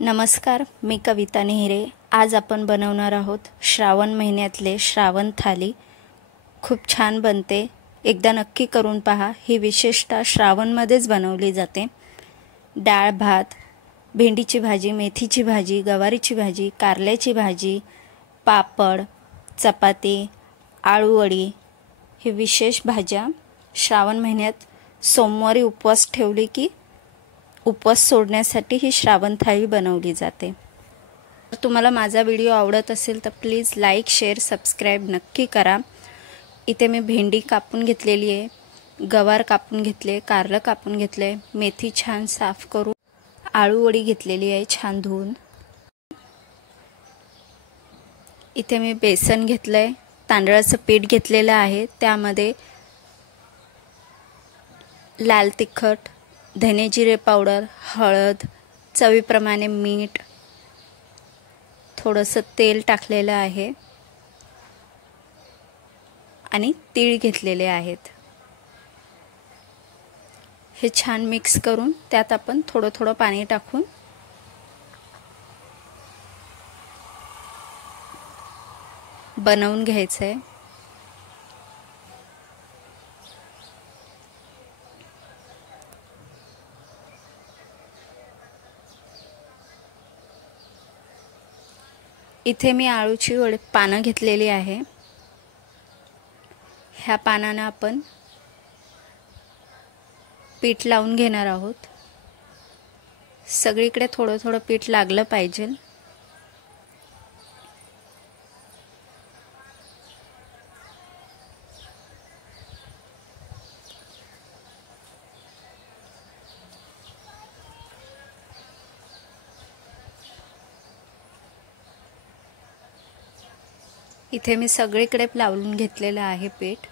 नमस्कार, मी कविता नेहरे। आज आपण बनवणार आहोत श्रावण महिन्यातले श्रावण थाली। खूप छान बनते, एकदा नक्की करून पहा। ही विशेषतः श्रावणमध्येच बनवली जाते। डाळ भात, भेंडीची भाजी, मेथीची भाजी, गवारीची भाजी, कारल्याची भाजी, पापड, चपाती, आळूवडी हे विशेष भाज्या श्रावण महिन्यात सोमवारी उपवास ठेवली की उपवास सोडण्यासाठी ही श्रावण थाळी बनवली जाते। जर तुम्हाला माझा व्हिडिओ आवडत असेल तर प्लीज लाईक, शेअर, सबस्क्राईब नक्की करा। इथे मी भेंडी कापून घेतलेली आहे, गवार कापून घेतले, कारलं कापून घेतले, मेथी छान साफ करून, आळूवडी घेतलेली आहे छान धुवून। इथे मी बेसन घेतलंय, तांदळाचं पीठ घेतलेलं आहे, त्यामध्ये लाल तिखट, धने जिरे पावडर, हळद, चवीप्रमाणे मीठ, थोडंसं तेल टाकलेलं आहे आणि तीळ घेतलेले आहेत। हे छान मिक्स करून त्यात आपण थोडं थोडं पाणी टाकून बनवून घ्यायचं आहे। इथे मी आळूची पानं घेतलेली आहे। ह्या पानांना आपण पीठ लावून घेणार आहोत। सगळीकडे थोडं थोडं पीठ लागलं पाहिजे। इथे मी सगळीकडे लावून घेतलेलं आहे पीठ।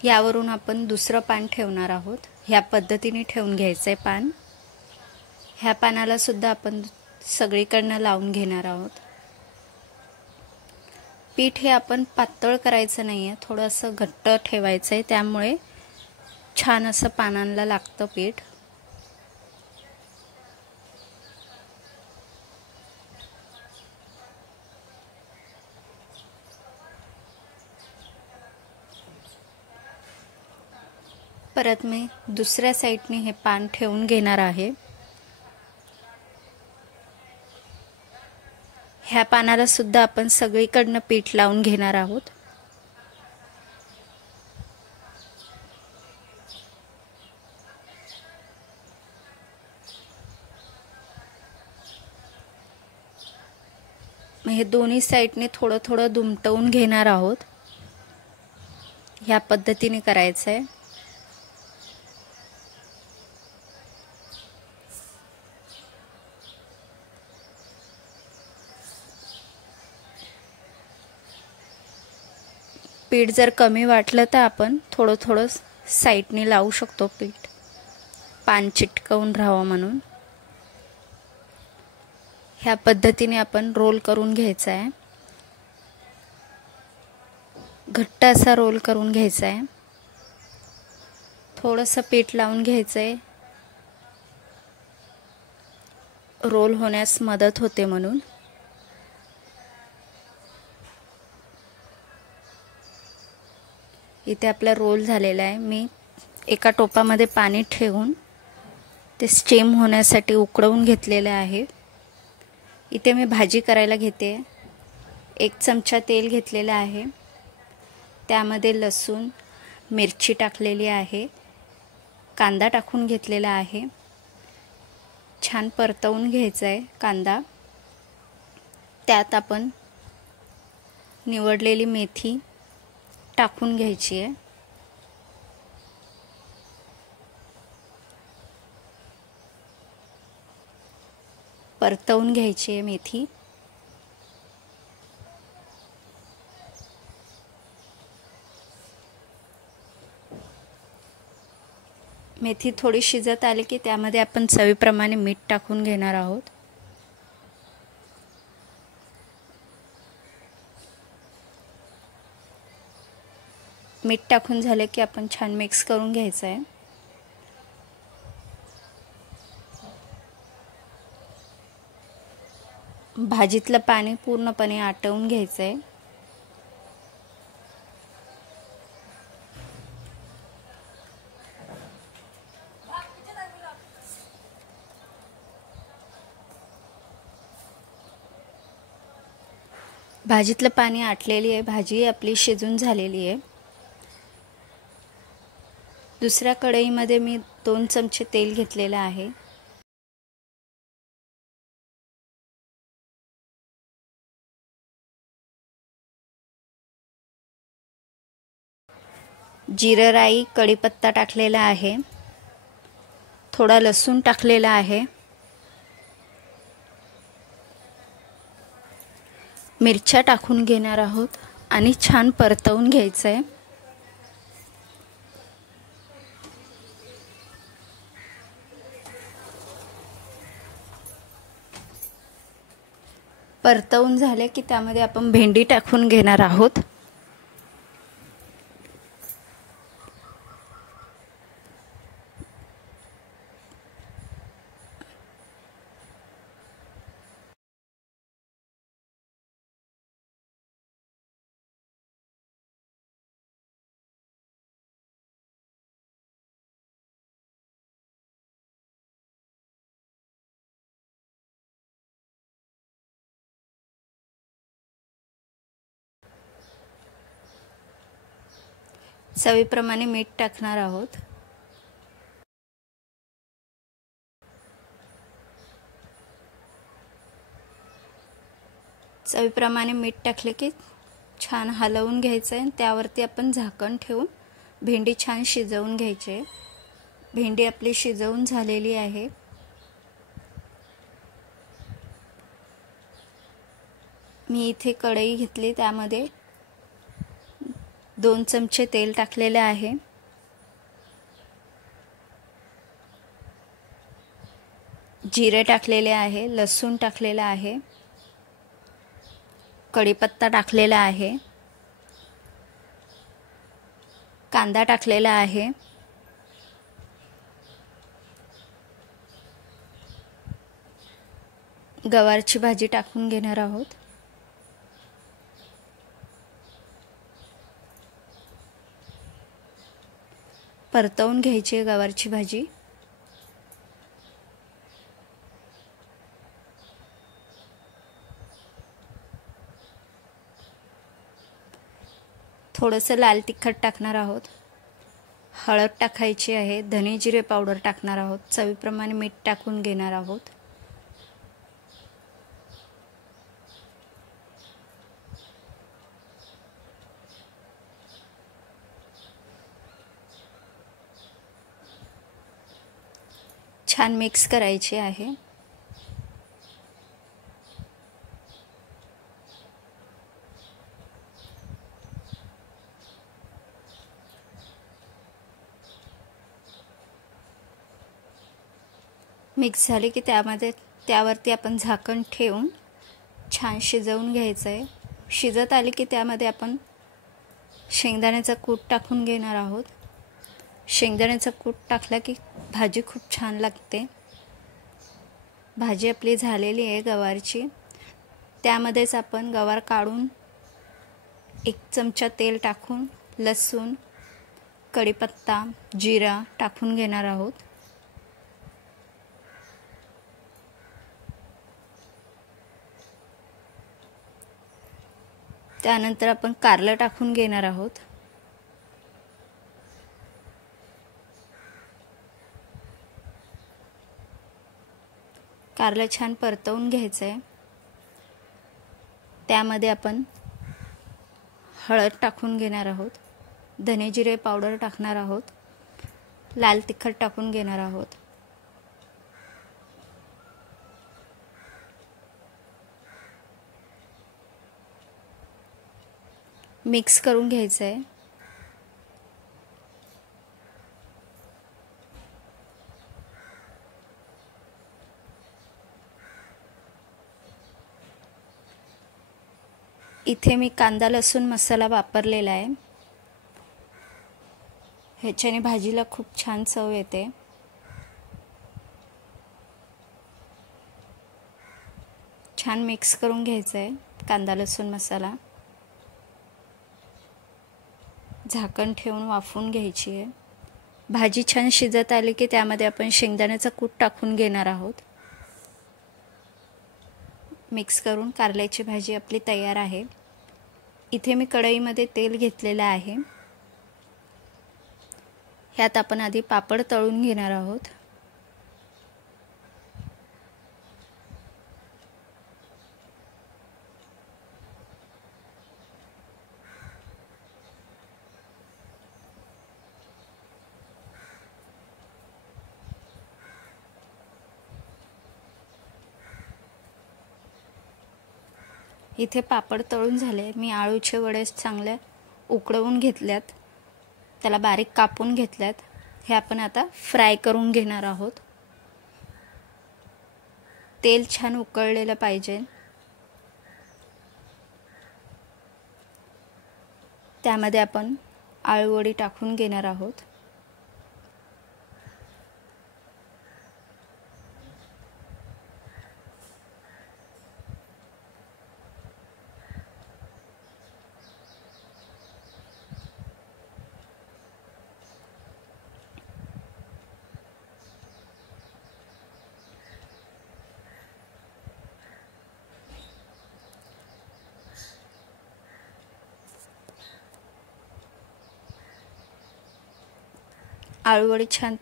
यावरून आपण दुसरं पान ठेवणार आहोत। ह्या पद्धतीने ठेवून घ्यायचंय पान। ह्या पानाला सुद्धा आपण सगळीकडनं लावून घेणार आहोत। पीठ हे आपण पातळ करायचं नाहीये, थोडंसं घट्ट ठेवायचंय, त्यामुळे छान असं पानांना लागतं पीठ। परत मी दुसऱ्या साईडने हे पान ठेवून घेणार आहे। ह्या पानाला सुद्धा आपण सगळीकडनं पीठ लावून घेणार आहोत। हे दोन्ही साईडने थोडं थोडं दुमटवून घेणार आहोत। ह्या पद्धतीने करायचं आहे। पीठ जर कमी वाटलं तर आपण थोडं थोडं साईडने लावू शकतो पीठ, पान चिटकवून राहावं म्हणून। ह्या पद्धतीने आपण रोल करून घ्यायचा आहे। घट्ट असा रोल करून घ्यायचा आहे। थोडंसं पीठ लावून घ्यायचं आहे, रोल होण्यास मदत होते म्हणून। इथे आपला रोल झालेला आहे। मी एका टोपामध्ये पाणी ठेवून ते स्टीम होण्यासाठी उकळवून घेतलेले आहे। इथे मी भाजी करायला घेते। 1 चमचा तेल घेतलेला आहे, त्यामध्ये लसूण, मिरची टाकलेली आहे, कांदा टाकून घेतलेला आहे। छान परतवून घ्यायचा आहे कांदा। त्यात आपण निवडलेली मेथी टाकून घ्यायची आहे। परतवून घ्यायची आहे मेथी। मेथी थोडी शिजत आली की त्यामध्ये आपण चवीप्रमाणे मीठ टाकून घेणार आहोत। मीठ टाकून झाले की आपण छान मिक्स करून घ्यायचं आहे। भाजीतलं पाणी पूर्णपणे आटवून घ्यायचं आहे. भाजीतलं पाणी आटलेली आहे. भाजी आपली शिजून झालेली आहे. दुसऱ्या कढईमध्ये मी 2 चमचे तेल घेतलेलं आहे. जिरं, राई, कढीपत्ता टाकलेला आहे. थोडा लसूण टाकलेला आहे. मिरच्या टाकून घेणार आहोत आणि छान परतवून घ्यायचं आहे. परतवून झाले की त्यामध्ये आपण भेंडी टाकून घेणार आहोत. चवीप्रमाणे मीठ टाकणार आहोत. चवीप्रमाणे मीठ टाकले की छान हलवून घ्यायचं आहे. त्यावरती आपण झाकण ठेवून भेंडी छान शिजवून घ्यायची आहे. भेंडी आपली शिजवून झालेली आहे. मी इथे कढई घेतली, त्यामध्ये 2 चमचे तेल टाकलेले आहे. जिरे टाकलेले आहे. लसूण टाकलेला आहे. कढीपत्ता टाकलेला आहे. कांदा टाकलेला आहे. गवारची भाजी टाकून घेणार आहोत. परतवून घ्यायची गवारची भाजी. थोडंसं लाल तिखट टाकणार आहोत. हळद टाकायची आहे. धने जिरे पावडर टाकणार आहोत. चवीप्रमाणे मीठ टाकून घेणार आहोत. छान मिक्स करायचे आहे. मिक्स झाली की त्यावरती आपण झाकण ठेवून छान शिजवून घ्यायचं आहे. शिजत आली की त्यामध्ये आपण शेंगदाण्याचा कूट टाकून घेणार आहोत. शेंगदाण्याचा कूट टाकला की भाजी खूप छान लागते. भाजी आपली झालेली आहे गवारची. त्यामध्येच आपण गवार काढून 1 चमचा तेल टाकून लसूण, कढीपत्ता, जिरा टाकून घेणार आहोत. त्यानंतर आपण कारलं टाकून घेणार आहोत. कारलं छान परतवून घ्यायचं आहे. त्यामध्ये आपण हळद टाकून घेणार आहोत. धने जिरे पावडर टाकणार आहोत. लाल तिखट टाकून घेणार आहोत. मिक्स करून घ्यायचं आहे. इथे मी कांदा लसूण मसाला वापरलेला आहे. ह्याच्याने भाजीला खूप छान चव येते. छान मिक्स करून घ्यायचं आहे कांदा लसूण मसाला. झाकण ठेवून वाफवून घ्यायची आहे. भाजी छान शिजत आली की त्यामध्ये आपण शेंगदाण्याचा कूट टाकून घेणार आहोत. मिक्स करून कारल्याची भाजी आपली तयार आहे. इथे मी कढईमध्ये तेल घेतलेलं आहे. ह्यात आपण आधी पापड तळून घेणार आहोत. इथे पापड तळून झाले. मी आळूचे वडे चांगले उकडवून घेतल्यात, त्याला बारीक कापून घेतल्यात. हे आपण आता फ्राय करून घेणार आहोत. तेल छान उकळलेलं पाहिजे. त्यामध्ये आपण आळूवडी टाकून घेणार आहोत. आळूवडी छान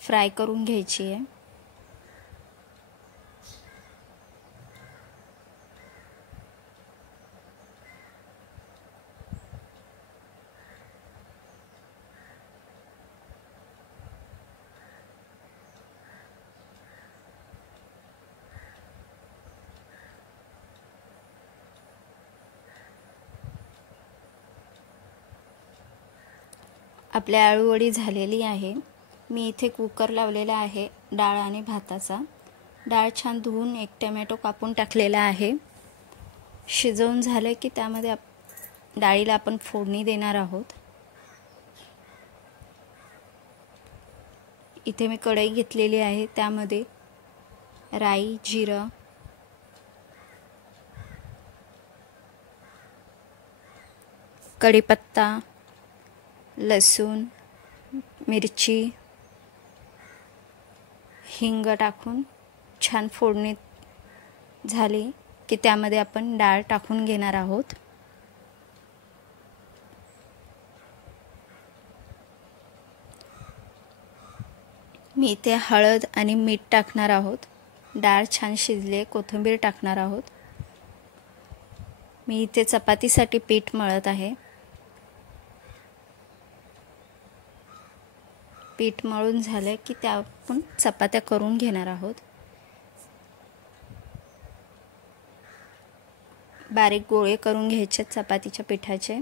फ्राय करून घ्यायची आहे. आपली आळूवडी झालेली आहे. मी इथे कुकर लावलेला आहे डाळ आणि भाताचा. डाळ छान धुवून एक टोमॅटो कापून टाकलेला आहे. शिजवून झाले की त्यामध्ये डाळीला आपण फोडणी देणार आहोत. इथे मी कढई घेतलेली आहे. त्यामध्ये राई, जिरं, कढीपत्ता, लसूण, मिरची, हिंग टाकून छान फोडणी झाली की त्यामध्ये आपण डाळ टाकून घेणार आहोत. मी इथे हळद आणि मीठ टाकणार आहोत. डाळ छान शिजले, कोथिंबीर टाकणार आहोत. मी इथे चपातीसाठी पीठ मळत आहे. पीठ मळून झाले की त्या आपण चपात्या करून घेणार आहोत. बारीक गोळे करून घ्यायचे चपातीच्या पिठाचे.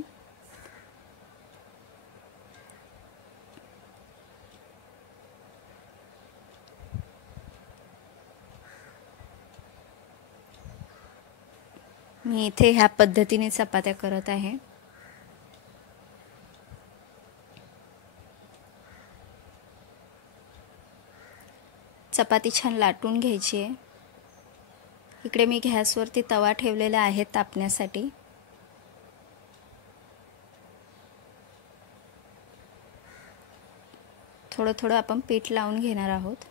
मी इथे ह्या पद्धतीने चपात्या करत आहे. चपाती छान लाटून घ्यायची आहे. इकडे मी गॅसवरती तवा ठेवलेला आहे तापण्यासाठी. थोडं थोडं आपण पीठ लावून घेणार आहोत.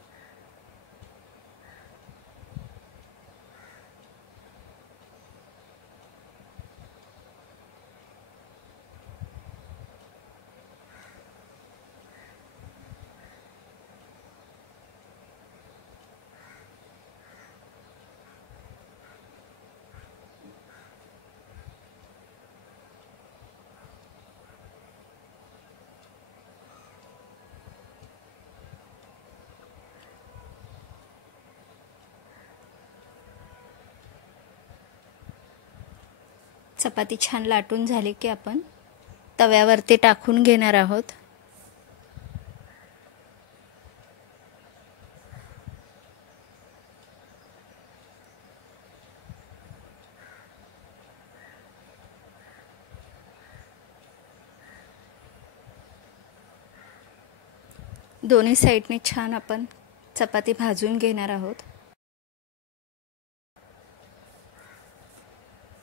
चपाती छान लाटून झाली की आपण तव्यावरती टाकून घेणार आहोत. दोन्ही साईडने छान आपण चपाती भाजून घेणार आहोत.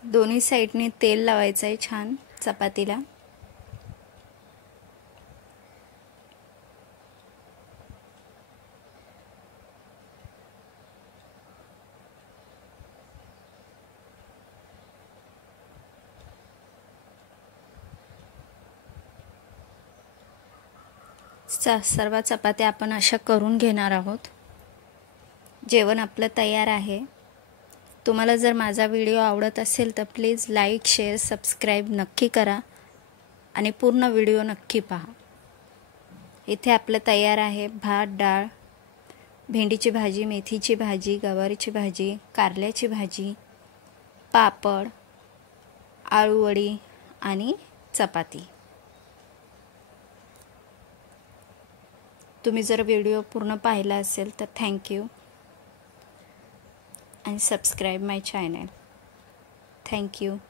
दोन्ही साईडने तेल लावायचं आहे छान चपातीला. सर्व चपात्या आपण अशा करून घेणार आहोत. जेवण आपलं तयार आहे. तुम्हाला जर माझा व्हिडिओ आवडत असेल तर प्लीज लाईक, शेअर, सबस्क्राईब नक्की करा आणि पूर्ण व्हिडिओ नक्की पहा. इथे आपलं तयार आहे भात, डाळ, भेंडीची भाजी, मेथीची भाजी, गवारीची भाजी, कारल्याची भाजी, पापड, आळूवडी आणि चपाती. तुम्ही जर व्हिडिओ पूर्ण पाहिला असेल तर thank you and subscribe my channel. Thank you.